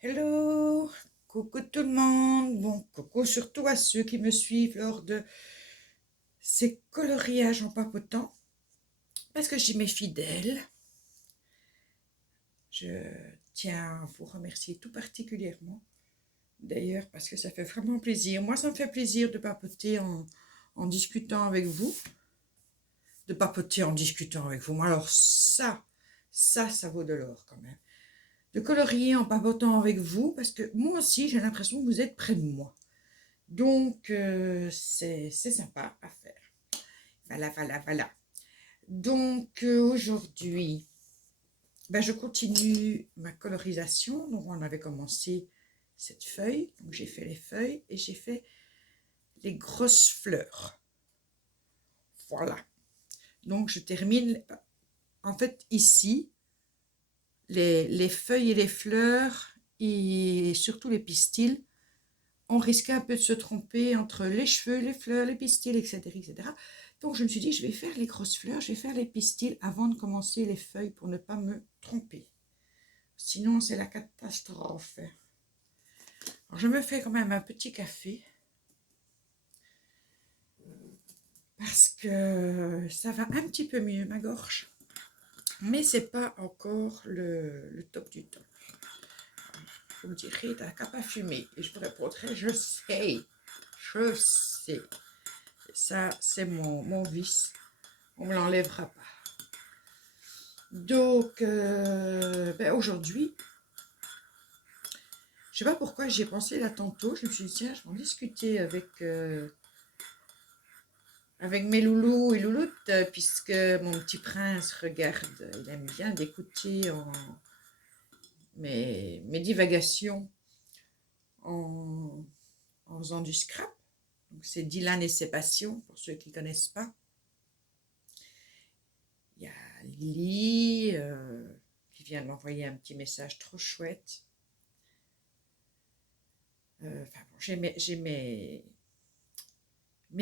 Hello, coucou tout le monde. Bon, coucou surtout à ceux qui me suivent lors de ces coloriages en papotant, parce que j'ai mes fidèles. Je tiens à vous remercier tout particulièrement, d'ailleurs, parce que ça fait vraiment plaisir. Moi, ça me fait plaisir de papoter en discutant avec vous, de papoter en discutant avec vous. Moi, alors ça vaut de l'or quand même. De colorier en papotant avec vous, parce que moi aussi, j'ai l'impression que vous êtes près de moi. Donc, c'est sympa à faire. Voilà. Donc, aujourd'hui, ben, je continue ma colorisation. Donc, on avait commencé cette feuille. Donc, j'ai fait les feuilles et j'ai fait les grosses fleurs. Voilà. Donc, je termine. En fait, ici, les feuilles et les fleurs, et surtout les pistils, on risquait un peu de se tromper entre les cheveux, les fleurs, les pistils, etc., etc. Donc je me suis dit, je vais faire les grosses fleurs, je vais faire les pistils avant de commencer les feuilles pour ne pas me tromper. Sinon, c'est la catastrophe. Alors, je me fais quand même un petit café parce que ça va un petit peu mieux, ma gorge. Mais c'est pas encore le top du top. Vous me direz, t'as qu'à pas fumer. Et je vous répondrai, je sais. Je sais. Et ça, c'est mon vice. On ne me l'enlèvera pas. Donc, ben aujourd'hui, je ne sais pas pourquoi j'y ai pensé là tantôt. Je me suis dit, tiens, je vais en discuter avec mes loulous et louloutes, puisque mon petit prince regarde, il aime bien d'écouter mes divagations en, en faisant du scrap. Donc, c'est Dylan et ses passions, pour ceux qui ne connaissent pas. Il y a Lily qui vient de m'envoyer un petit message trop chouette. Enfin bon, j'ai mes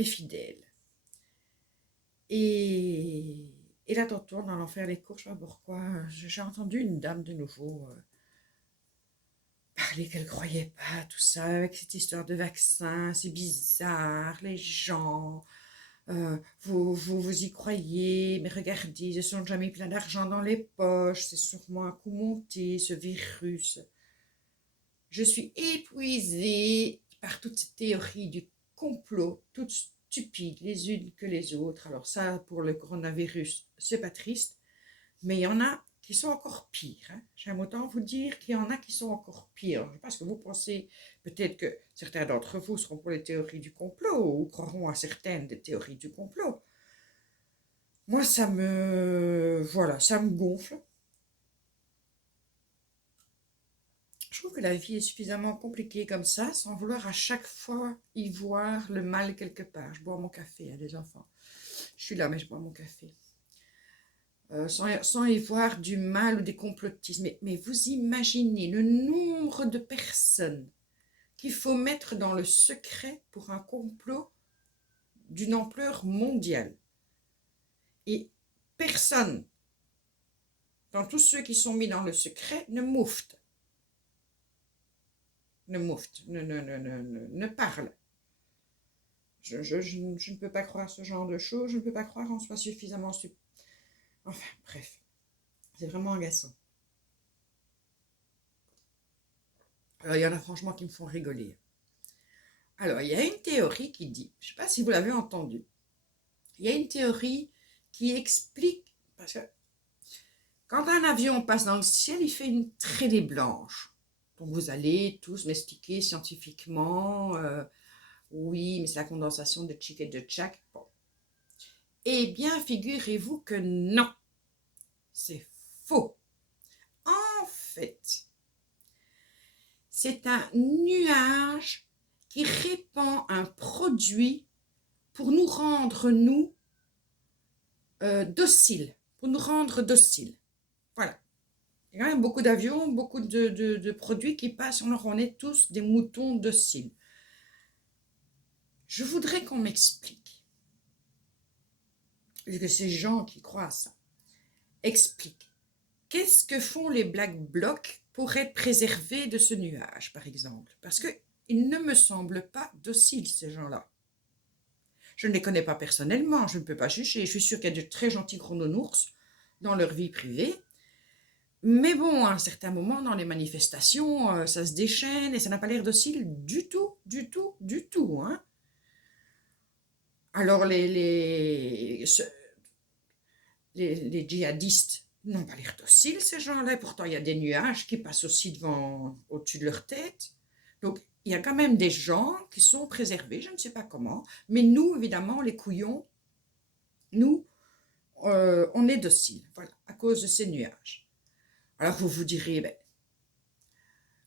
fidèles. Et là, tantôt, en allant faire les courses, je ne sais pas pourquoi, j'ai entendu une dame de nouveau parler qu'elle ne croyait pas à tout ça, avec cette histoire de vaccin, c'est bizarre, les gens, vous y croyez, mais regardez, ils ne sont jamais plein d'argent dans les poches, c'est sûrement un coup monté, ce virus. Je suis épuisée par toutes ces théories du complot, toutes stupides les unes que les autres. Alors ça, pour le coronavirus, c'est pas triste, mais il y en a qui sont encore pires. Hein. J'aime autant vous dire qu'il y en a qui sont encore pires. Je sais pas ce que vous pensez. Peut-être que certains d'entre vous seront pour les théories du complot ou croiront à certaines des théories du complot. Moi, voilà, ça me gonfle. Je trouve que la vie est suffisamment compliquée comme ça, sans vouloir à chaque fois y voir le mal quelque part. Je bois mon café, hein, les enfants. Je suis là, mais je bois mon café. Sans y voir du mal ou des complotismes. Mais vous imaginez le nombre de personnes qu'il faut mettre dans le secret pour un complot d'une ampleur mondiale. Et personne, dans tous ceux qui sont mis dans le secret, ne moufte. Ne parle. Je ne peux pas croire ce genre de choses, je ne peux pas croire qu'on soit suffisamment Enfin, bref, c'est vraiment agaçant. Alors, il y en a franchement qui me font rigoler. Alors, il y a une théorie qui dit, je ne sais pas si vous l'avez entendu, il y a une théorie qui explique, parce que quand un avion passe dans le ciel, il fait une traînée blanche. Donc, vous allez tous m'expliquer scientifiquement, oui, mais c'est la condensation de Chick et de Jack. Bon. Eh bien, figurez-vous que non, c'est faux. En fait, c'est un nuage qui répand un produit pour nous rendre, nous, dociles. Pour nous rendre dociles. Voilà. Il y a quand même beaucoup d'avions, beaucoup de produits qui passent, alors on est tous des moutons dociles. Je voudrais qu'on m'explique, que ces gens qui croient à ça, expliquent. Qu'est-ce que font les Black Blocs pour être préservé de ce nuage, par exemple. Parce qu'ils ne me semblent pas dociles, ces gens-là. Je ne les connais pas personnellement, je ne peux pas juger. Je suis sûre qu'il y a de très gentils gros nounours dans leur vie privée. Mais bon, à un certain moment, dans les manifestations, ça se déchaîne et ça n'a pas l'air docile du tout, du tout, du tout. Hein. Alors, les djihadistes n'ont pas l'air dociles, ces gens-là. Pourtant, il y a des nuages qui passent aussi au-dessus de leur tête. Donc, il y a quand même des gens qui sont préservés, je ne sais pas comment. Mais nous, évidemment, les couillons, nous, on est dociles, voilà, à cause de ces nuages. Alors, vous vous direz, ben,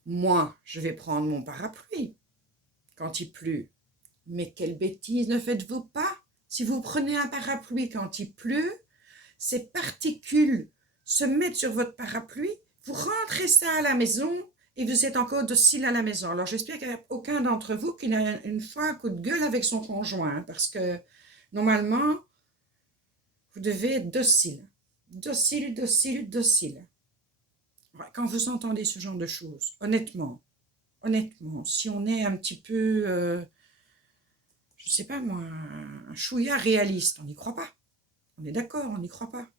moi, je vais prendre mon parapluie quand il pleut. Mais quelle bêtise ne faites-vous pas? Si vous prenez un parapluie quand il pleut, ces particules se mettent sur votre parapluie, vous rentrez ça à la maison et vous êtes encore docile à la maison. Alors, j'espère qu'il n'y a aucun d'entre vous qui n'a une fois un coup de gueule avec son conjoint, hein, parce que, normalement, vous devez être docile. Docile, docile, docile. Quand vous entendez ce genre de choses, honnêtement, si on est un petit peu, je ne sais pas moi, un chouïa réaliste, on n'y croit pas. On est d'accord, on n'y croit pas.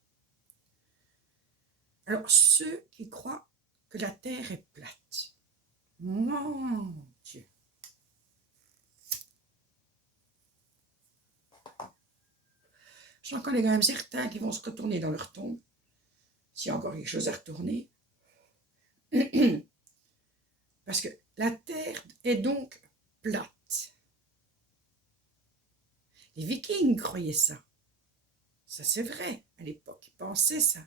Alors, ceux qui croient que la Terre est plate, mon Dieu. J'en connais quand même certains qui vont se retourner dans leur tombe, s'il y a encore quelque chose à retourner. Parce que la Terre est donc plate. Les Vikings croyaient ça. Ça, c'est vrai, à l'époque, ils pensaient ça.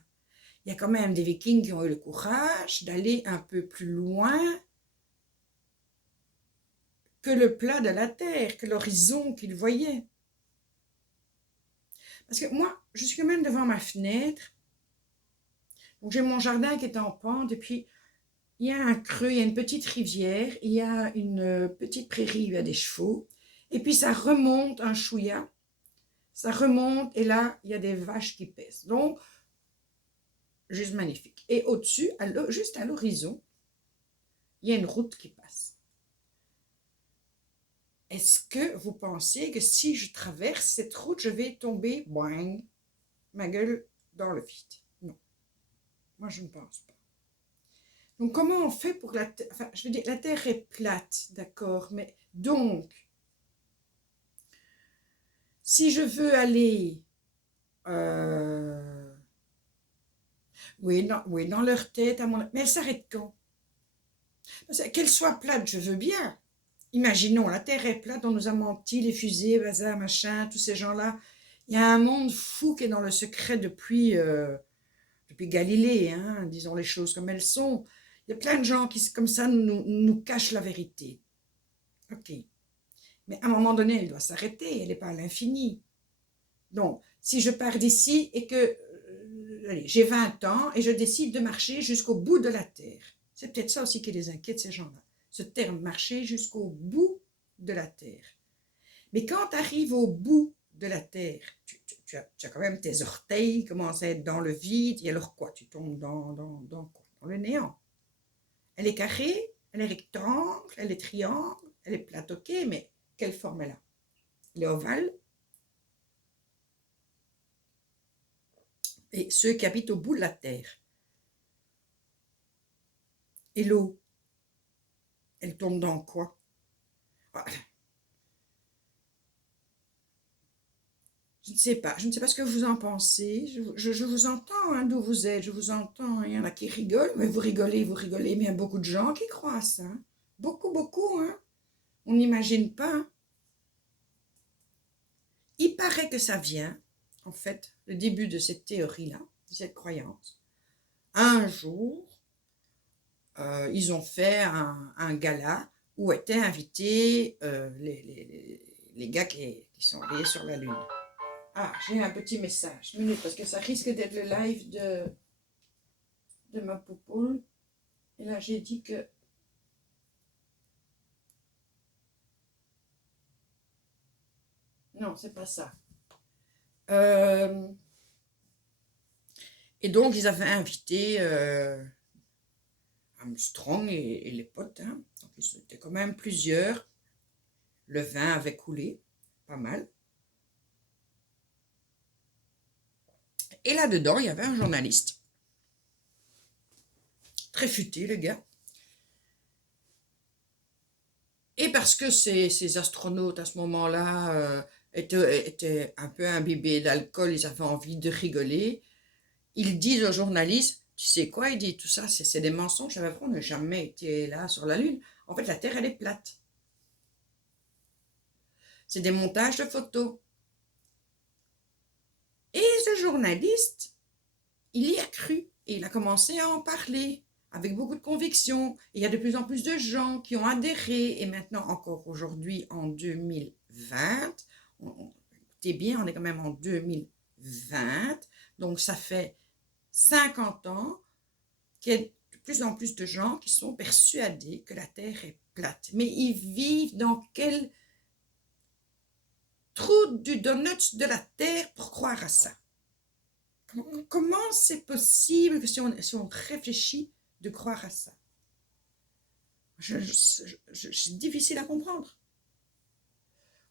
Il y a quand même des Vikings qui ont eu le courage d'aller un peu plus loin que le plat de la terre, que l'horizon qu'ils voyaient. Parce que moi, je suis quand même devant ma fenêtre. Donc, j'ai mon jardin qui est en pente et puis il y a un creux, il y a une petite rivière, il y a une petite prairie, il y a des chevaux. Et puis, ça remonte un chouïa. Ça remonte et là, il y a des vaches qui pèsent. Donc, juste magnifique. Et au-dessus, juste à l'horizon, il y a une route qui passe. Est-ce que vous pensez que si je traverse cette route, je vais tomber, boing, ma gueule dans le vide? Non, moi je ne pense pas. Donc comment on fait pour la Terre? Enfin, je veux dire, la Terre est plate, d'accord, mais donc, si je veux aller, oui, dans leur tête, mais elle s'arrête quand? Qu'elle soit plate, je veux bien. Imaginons, la Terre est plate, on nous a menti, les fusées, bazar, machin, tous ces gens-là. Il y a un monde fou qui est dans le secret depuis Galilée, hein, disons les choses comme elles sont. Il y a plein de gens qui, comme ça, nous cachent la vérité. Ok. Mais à un moment donné, elle doit s'arrêter, elle n'est pas à l'infini. Donc, si je pars d'ici et que allez, j'ai 20 ans et je décide de marcher jusqu'au bout de la Terre, c'est peut-être ça aussi qui les inquiète, ces gens-là. Ce terme, marcher jusqu'au bout de la Terre. Mais quand tu arrives au bout de la Terre, tu as quand même tes orteils qui commencent à être dans le vide, et alors quoi? Tu tombes dans le néant. Elle est carrée, elle est rectangle, elle est triangle, elle est plate, ok, mais quelle forme elle a? Elle est ovale. Et ceux qui habitent au bout de la Terre. Et l'eau, elle tombe dans quoi? Je ne sais pas ce que vous en pensez. Je vous entends, hein, d'où vous êtes, je vous entends. Il y en a qui rigolent, mais vous rigolez, mais il y a beaucoup de gens qui croient ça. Hein. Beaucoup, beaucoup. Hein. On n'imagine pas. Il paraît que ça vient, en fait, le début de cette théorie-là, de cette croyance. Un jour, ils ont fait un gala où étaient invités les gars qui sont allés sur la Lune. Ah, j'ai un petit message. Minute, parce que ça risque d'être le live de ma poupoule. Et là, j'ai dit que... Non, c'est pas ça. Et donc, ils avaient invité Armstrong et les potes, hein. Donc ils étaient quand même plusieurs. Le vin avait coulé, pas mal. Et là-dedans, il y avait un journaliste. Très futé, le gars. Et parce que ces astronautes, à ce moment-là, étaient un peu imbibés d'alcool, ils avaient envie de rigoler, ils disent aux journalistes, tu sais quoi, il dit tout ça, c'est des mensonges, on n'a jamais été là sur la Lune. En fait, la Terre, elle est plate. C'est des montages de photos. Et ce journaliste, il y a cru et il a commencé à en parler avec beaucoup de conviction. Et il y a de plus en plus de gens qui ont adhéré. Et maintenant, encore aujourd'hui, en 2020, écoutez bien, on est quand même en 2020, donc ça fait 50 ans qu'il y a de plus en plus de gens qui sont persuadés que la Terre est plate. Mais ils vivent dans quel trou du donut de la Terre pour croire à ça? Comment c'est possible que si on réfléchit de croire à ça? C'est difficile à comprendre.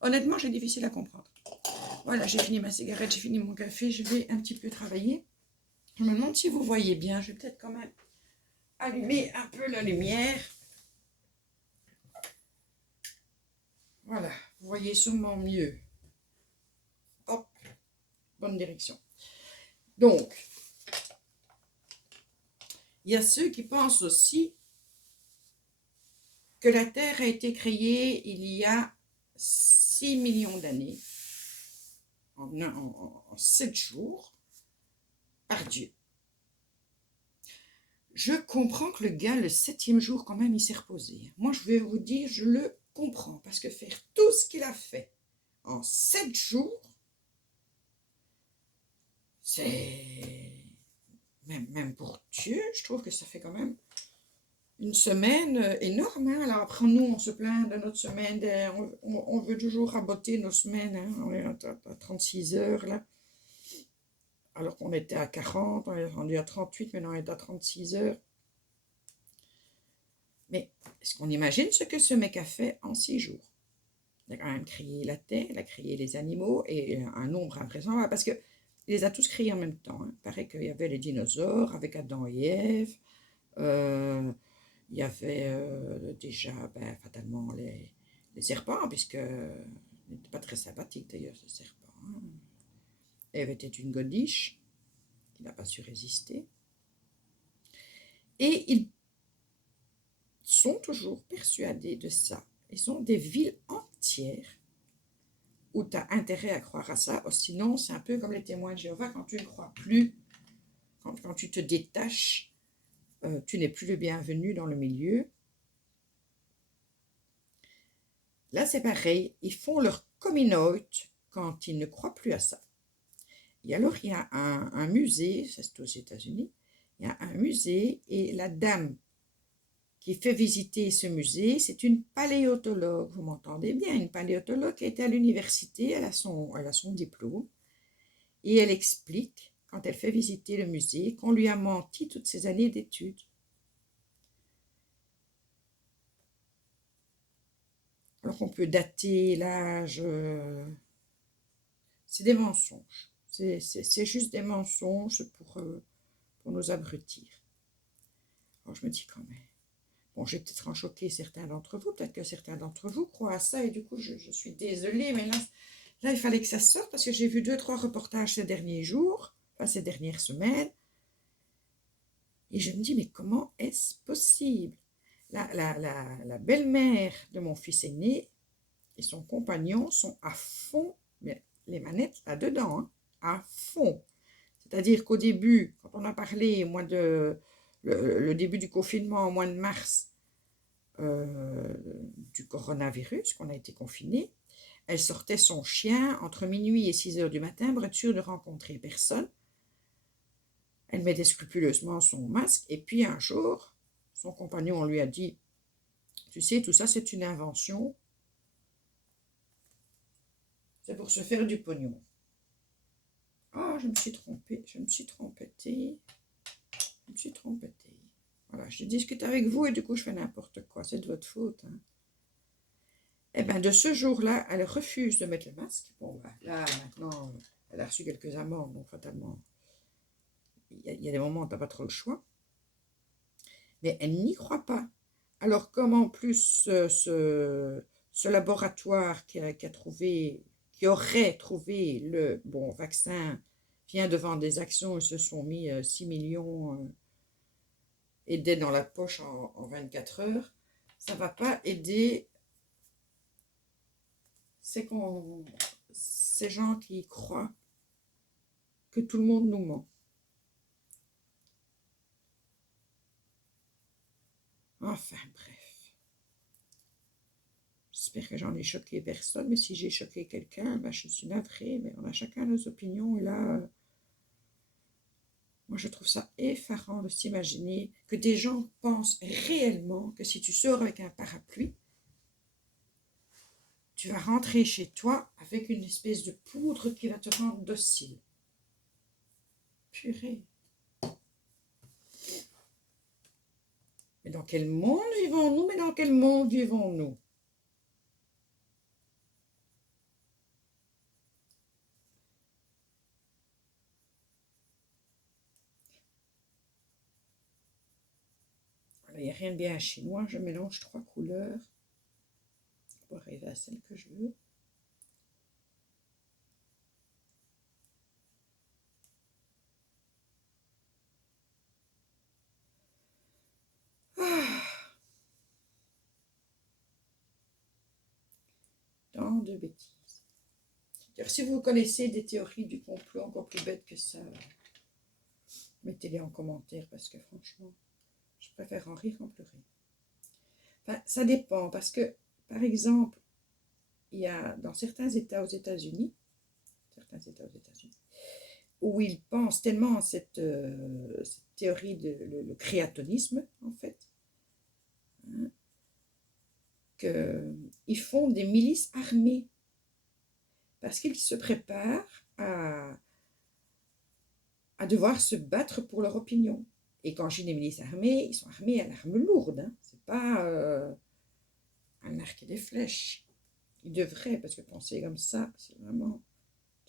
Honnêtement, c'est difficile à comprendre. Voilà, j'ai fini ma cigarette, j'ai fini mon café, je vais un petit peu travailler. Je me demande si vous voyez bien, je vais peut-être quand même allumer un peu la lumière. Voilà, vous voyez sûrement mieux. Hop, bonne direction. Donc, il y a ceux qui pensent aussi que la Terre a été créée il y a 6 millions d'années, en 7 jours, par Dieu. Je comprends que le gars, le 7e jour, quand même, il s'est reposé. Moi, je vais vous dire, je le comprends, parce que faire tout ce qu'il a fait en 7 jours, c'est... Même pour Dieu, je trouve que ça fait quand même une semaine énorme. Hein. Alors après, nous, on se plaint de notre semaine, on veut toujours raboter nos semaines. Hein. On est à 36 heures, là. Alors qu'on était à 40, on est rendu à 38, maintenant on est à 36 heures. Mais est-ce qu'on imagine ce que ce mec a fait en 6 jours? Il a quand même créé la terre, il a créé les animaux et un nombre impressionnant, parce qu'il les a tous créés en même temps. Hein. Il paraît qu'il y avait les dinosaures avec Adam et Ève, il y avait déjà fatalement les serpents, puisque n'était pas très sympathique d'ailleurs ce serpent. Hein. Ève était une godiche qui n'a pas su résister. Et ils sont toujours persuadés de ça. Ils ont des villes entières où tu as intérêt à croire à ça, sinon c'est un peu comme les témoins de Jéhovah, quand tu ne crois plus, quand tu te détaches, tu n'es plus le bienvenu dans le milieu. Là c'est pareil, ils font leur coming out quand ils ne croient plus à ça. Et alors il y a un musée, ça c'est aux États-Unis, il y a un musée et la dame qui fait visiter ce musée, c'est une paléontologue, vous m'entendez bien, une paléontologue qui était à l'université, elle a son diplôme, et elle explique, quand elle fait visiter le musée, qu'on lui a menti toutes ces années d'études. Alors qu'on peut dater l'âge, c'est des mensonges, c'est juste des mensonges pour nous abrutir. Alors je me dis quand même, bon, je vais peut-être en choquer certains d'entre vous, peut-être que certains d'entre vous croient à ça, et du coup, je suis désolée, mais là, il fallait que ça sorte, parce que j'ai vu 2-3 reportages ces derniers jours, enfin, ces dernières semaines, et je me dis, mais comment est-ce possible? La belle-mère de mon fils aîné et son compagnon sont à fond, mais les manettes là-dedans, hein, à fond. C'est-à-dire qu'au début, quand on a parlé le début du confinement au mois de mars, du coronavirus, qu'on a été confiné, elle sortait son chien entre minuit et 6 heures du matin pour être sûre de rencontrer personne. Elle mettait scrupuleusement son masque, et puis un jour, son compagnon lui a dit, tu sais, tout ça c'est une invention, c'est pour se faire du pognon. Ah, je me suis trompée. Voilà, je discute avec vous et du coup je fais n'importe quoi, c'est de votre faute. Hein. Eh bien, de ce jour-là, elle refuse de mettre le masque. Bon, ben, là, maintenant, elle a reçu quelques amendes, donc fatalement, il y a des moments où tu n'as pas trop le choix. Mais elle n'y croit pas. Alors, comme en plus, ce laboratoire qui aurait trouvé le bon vaccin, vient de vendre des actions, ils se sont mis 6 millions et d'aide dans la poche en 24 heures, ça ne va pas aider ces gens qui croient que tout le monde nous ment. Enfin, bref. J'espère que j'en ai choqué personne, mais si j'ai choqué quelqu'un, ben, je suis navrée, mais on a chacun nos opinions, et là, moi je trouve ça effarant de s'imaginer que des gens pensent réellement que si tu sors avec un parapluie, tu vas rentrer chez toi avec une espèce de poudre qui va te rendre docile. Purée. Mais dans quel monde vivons-nous? Mais dans quel monde vivons-nous? Il n'y a rien de bien chinois, je mélange 3 couleurs pour arriver à celle que je veux. Tant de bêtises. Si vous connaissez des théories du complot encore plus bêtes que ça, mettez-les en commentaire parce que franchement, je préfère en rire qu'en pleurer. Enfin, ça dépend parce que, par exemple, il y a dans certains États aux États-Unis, où ils pensent tellement à cette théorie de le créationnisme, en fait, hein, qu'ils font des milices armées parce qu'ils se préparent à devoir se battre pour leur opinion. Et quand je dis des milices armées, ils sont armés à l'arme lourde. Hein. C'est pas un arc et des flèches. Ils devraient, parce que penser comme ça, c'est vraiment...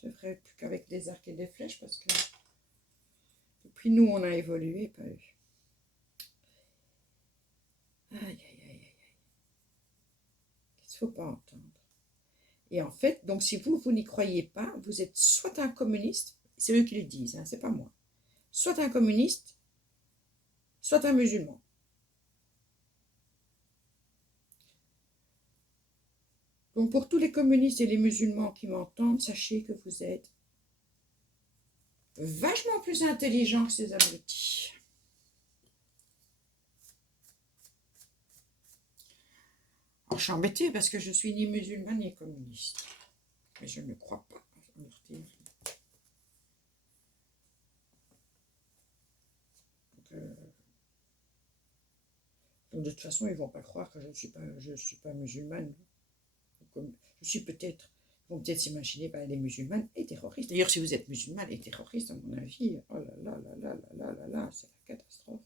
Ils devraient plus qu'avec des arcs et des flèches, parce que depuis nous, on a évolué, pas eux. Aïe, aïe, aïe, aïe. Qu'est-ce qu'il ne faut pas entendre. Et en fait, donc si vous n'y croyez pas, vous êtes soit un communiste, c'est eux qui le disent, hein, c'est pas moi, soit un communiste, soit un musulman. Donc pour tous les communistes et les musulmans qui m'entendent, sachez que vous êtes vachement plus intelligents que ces abrutis. Alors, je suis embêtée parce que je suis ni musulmane ni communiste. Mais je ne crois pas en leur théorie. Donc, de toute façon, ils ne vont pas croire que je ne suis pas musulmane. Comme je suis peut-être, ils vont peut-être s'imaginer, ben, elle est musulmane et terroriste. D'ailleurs, si vous êtes musulmane et terroriste, à mon avis, oh là là là là là là là, c'est la catastrophe.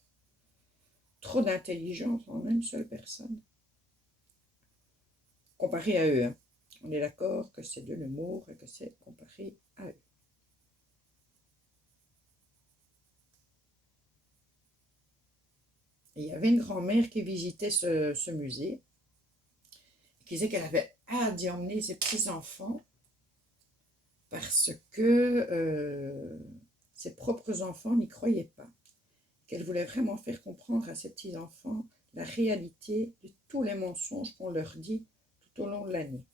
Trop d'intelligence en une seule personne. Comparé à eux, hein. On est d'accord que c'est de l'humour et que c'est comparé à eux. Et il y avait une grand-mère qui visitait ce musée, qui disait qu'elle avait hâte d'y emmener ses petits-enfants parce que ses propres enfants n'y croyaient pas. Qu'elle voulait vraiment faire comprendre à ses petits-enfants la réalité de tous les mensonges qu'on leur dit tout au long de l'année.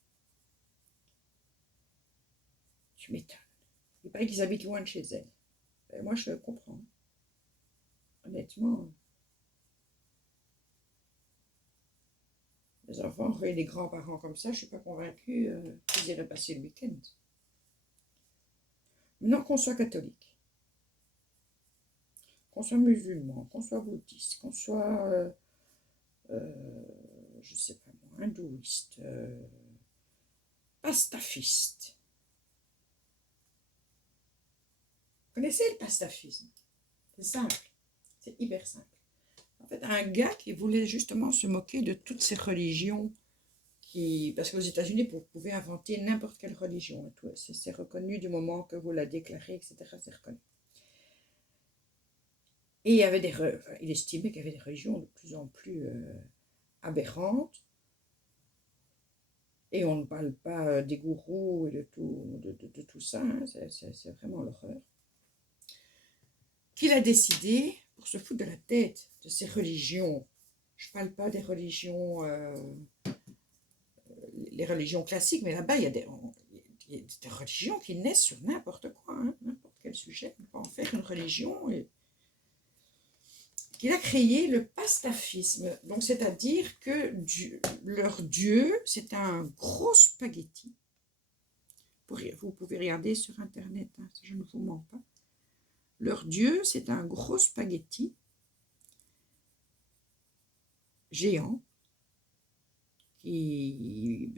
Tu m'étonnes. Il paraît qu'ils habitent loin de chez elle. Et moi, je comprends. Honnêtement, les enfants et les grands-parents comme ça, je ne suis pas convaincue qu'ils iraient passer le week-end. Maintenant qu'on soit catholique, qu'on soit musulman, qu'on soit bouddhiste, qu'on soit, je ne sais pas moi, hindouiste, pastafiste. Vous connaissez le pastafisme? C'est simple, c'est hyper simple. En fait, un gars qui voulait justement se moquer de toutes ces religions. Parce qu'aux États-Unis, vous pouvez inventer n'importe quelle religion. C'est reconnu du moment que vous la déclarez, etc. C'est reconnu. Et il estimait qu'il y avait des religions de plus en plus aberrantes. Et on ne parle pas des gourous et de tout ça. Hein, c'est vraiment l'horreur. Qu'il a décidé, pour se foutre de la tête de ces religions, je ne parle pas des religions, les religions classiques, mais là-bas, il y a des religions qui naissent sur n'importe quoi, hein, n'importe quel sujet. On peut en faire une religion. Et qu'il a créé le pastafisme. Donc, c'est-à-dire que leur Dieu, c'est un gros spaghetti. Vous pouvez regarder sur Internet, hein, je ne vous mens pas. Leur Dieu, c'est un gros spaghetti géant qui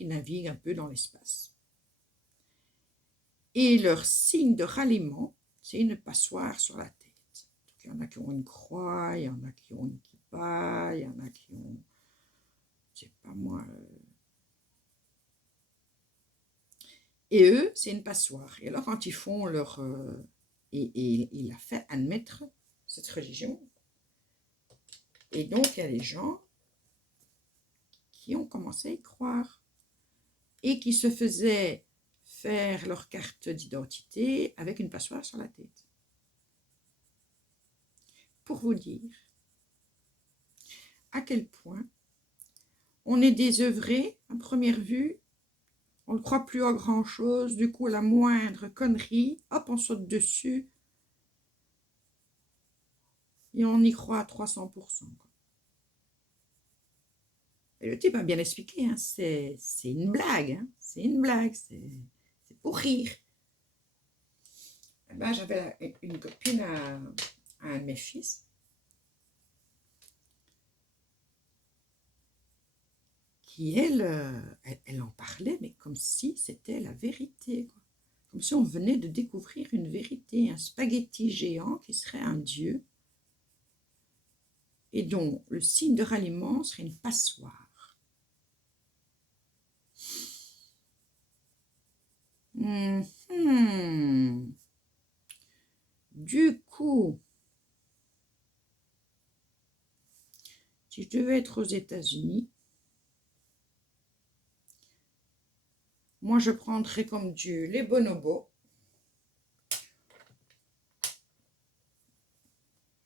navigue un peu dans l'espace. Et leur signe de ralliement, c'est une passoire sur la tête. Donc, il y en a qui ont une croix, il y en a qui ont une kippa, il y en a qui ont, je ne sais pas moi. Et eux, c'est une passoire. Et alors, quand ils font leur... et il a fait admettre cette religion. Et donc, il y a des gens qui ont commencé à y croire et qui se faisaient faire leur carte d'identité avec une passoire sur la tête. Pour vous dire à quel point on est désœuvré à première vue, on ne croit plus à grand-chose, du coup, la moindre connerie, hop, on saute dessus et on y croit à 300%. Et le type a bien expliqué, hein, c'est une blague, hein, c'est une blague, c'est pour rire. Eh ben, j'avais une copine à un de mes fils qui, elle en parlait, mais comme si c'était la vérité, quoi. Comme si on venait de découvrir une vérité, un spaghetti géant qui serait un dieu et dont le signe de ralliement serait une passoire. Du coup, si je devais être aux États-Unis, moi je prendrais comme dieu les bonobos.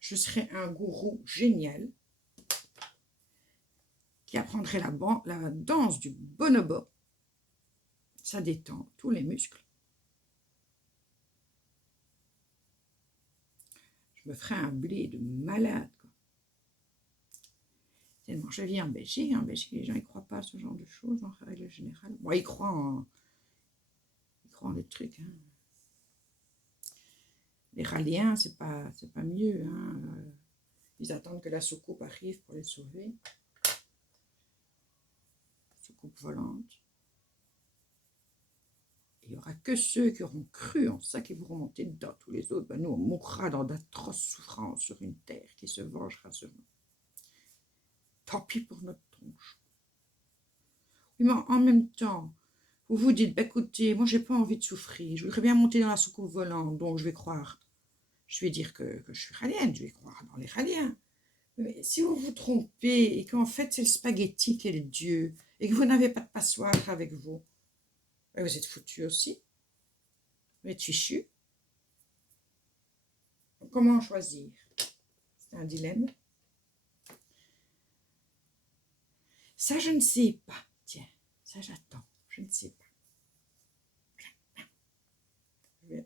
Je serais un gourou génial qui apprendrait la danse du bonobo. Ça détend tous les muscles. Je me ferais un blé de malade, quoi. Tellement je vis en Belgique. En Belgique, les gens ne croient pas à ce genre de choses, en règle générale. Bon, ils croient en des trucs. Hein. Les Raliens, c'est pas mieux. Hein. Ils attendent que la soucoupe arrive pour les sauver. Soucoupe volante. Il n'y aura que ceux qui auront cru en ça qui vont remonter dedans. Tous les autres, ben nous, on mourra dans d'atroces souffrances sur une terre qui se vengera sur nous. Tant pis pour notre tronche. Oui, mais en même temps, vous vous dites, bah, écoutez, moi, j'ai pas envie de souffrir. Je voudrais bien monter dans la soucoupe volante, donc je vais croire. Je vais dire que je suis ralienne, je vais croire dans les raliens. Mais si vous vous trompez et qu'en fait, c'est le spaghetti qui est le dieu et que vous n'avez pas de passoire avec vous, vous êtes foutu aussi. Vous êtes fichu. Comment choisir? C'est un dilemme. Ça, je ne sais pas. Tiens, ça, j'attends. Je ne sais pas.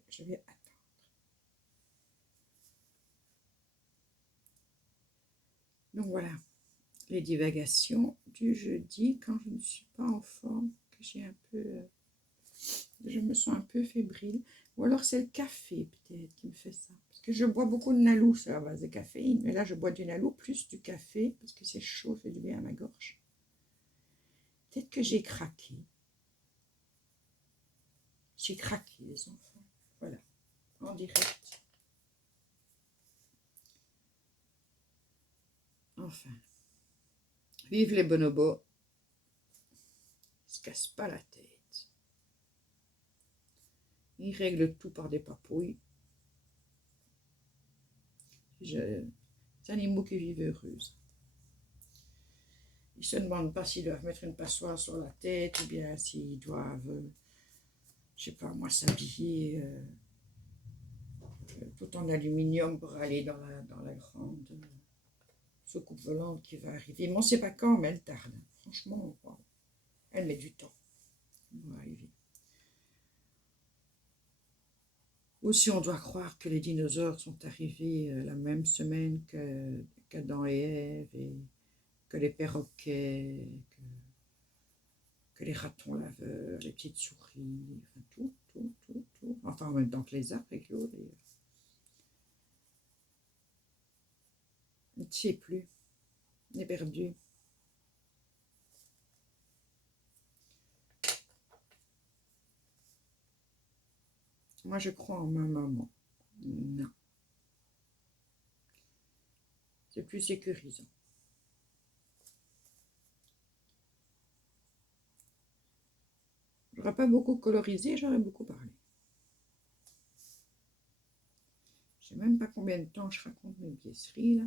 Je vais attendre. Donc voilà, les divagations du jeudi quand je ne suis pas en forme, que j'ai un peu... je me sens un peu fébrile. Ou alors c'est le café peut-être qui me fait ça. Parce que je bois beaucoup de Nalou sur la base de caféine. Mais là, je bois du Nalou plus du café parce que c'est chaud, fait du bien à ma gorge. Peut-être que j'ai craqué. J'ai craqué, les enfants. Voilà, en direct. Enfin, vive les bonobos. Ils se cassent pas la tête. Ils règlent tout par des papouilles. Des animaux qui vivent heureux. Ils se demandent pas s'ils doivent mettre une passoire sur la tête ou bien s'ils doivent, je sais pas moi, s'habiller tout en aluminium pour aller dans la grande soucoupe volante qui va arriver. Mais on ne sait pas quand, mais elle tarde. Franchement, wow. Elle met du temps. Elle va arriver. Aussi, on doit croire que les dinosaures sont arrivés la même semaine qu'Adam et Ève, et que les perroquets, que les ratons laveurs, les petites souris, enfin, tout. Enfin, en même temps que les arbres et que l'eau, d'ailleurs. On ne sait plus. On est perdu. Moi, je crois en ma maman. Non. C'est plus sécurisant. J'aurais pas beaucoup colorisé, j'aurais beaucoup parlé. Je sais même pas combien de temps je raconte mes biaiseries, là.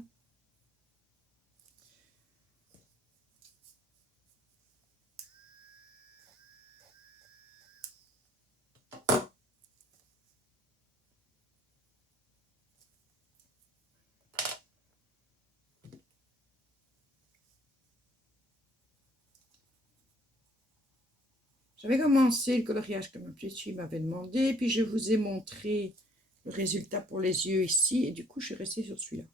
J'avais commencé le coloriage que ma petite fille m'avait demandé, puis je vous ai montré le résultat pour les yeux ici, et du coup, je suis restée sur celui-là.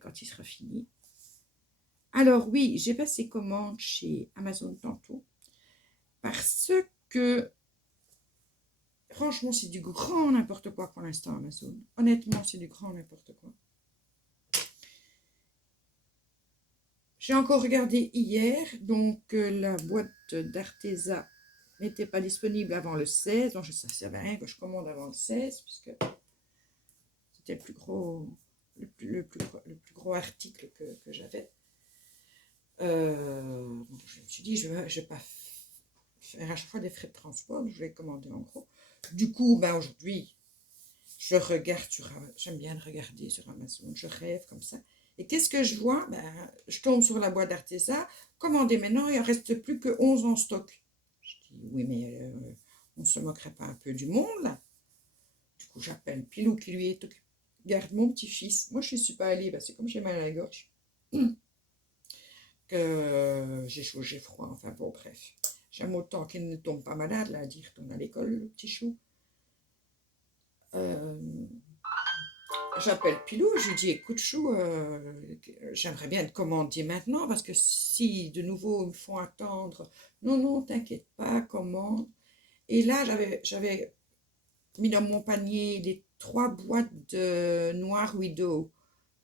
Quand il sera fini. Alors oui, j'ai passé commande chez Amazon tantôt, parce que, franchement, c'est du grand n'importe quoi pour l'instant, Amazon. Honnêtement, c'est du grand n'importe quoi. J'ai encore regardé hier, donc la boîte d'Arteza n'était pas disponible avant le 16, donc ça ne servait à rien que je commande avant le 16, puisque c'était le plus gros article que j'avais. Donc je me suis dit, je vais pas faire à chaque fois des frais de transport, je vais commander en gros. Du coup, ben aujourd'hui, je regarde j'aime bien regarder sur Amazon, je rêve comme ça. Et qu'est-ce que je vois? Ben, je tombe sur la boîte d'Arteza, commandez maintenant, il ne reste plus que 11 en stock. Je dis, oui, mais on ne se moquerait pas un peu du monde, là? Du coup, j'appelle Pilou qui lui est occupé. Garde mon petit-fils. Moi, je ne suis pas allée, ben, c'est comme j'ai mal à la gorge. Que j'ai chaud, j'ai froid, enfin bon, bref. J'aime autant qu'il ne tombe pas malade, là, à dire qu'on a à l'école, le petit chou. J'appelle Pilou, je lui dis, écoute chou, j'aimerais bien te commander maintenant, parce que si de nouveau ils me font attendre, non, t'inquiète pas, commande. Et là, j'avais mis dans mon panier les 3 boîtes de Noir Widow.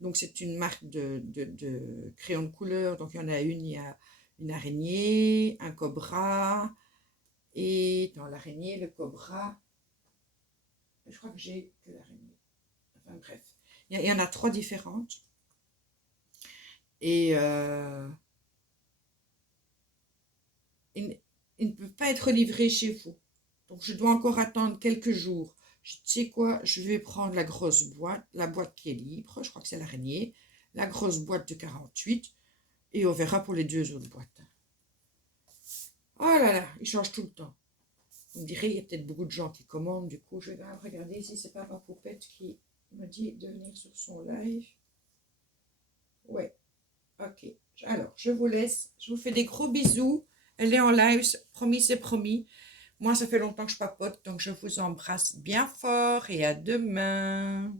Donc c'est une marque de crayons de couleur, donc il y en a une, il y a une araignée, un cobra, et dans l'araignée, le cobra, je crois que j'ai que l'araignée. Enfin bref, il y en a 3 différentes. Et il ne peut pas être livré chez vous. Donc je dois encore attendre quelques jours. Tu sais quoi, je vais prendre la grosse boîte, la boîte qui est libre, je crois que c'est l'araignée, la grosse boîte de 48, et on verra pour les 2 autres boîtes. Oh là là, il change tout le temps. Vous me direz, il y a peut-être beaucoup de gens qui commandent, du coup je vais même regarder si c'est pas ma poupette qui me dit de venir sur son live. Ouais, ok. Alors, je vous laisse, je vous fais des gros bisous. Elle est en live, promis c'est promis. Moi, ça fait longtemps que je papote, donc je vous embrasse bien fort et à demain.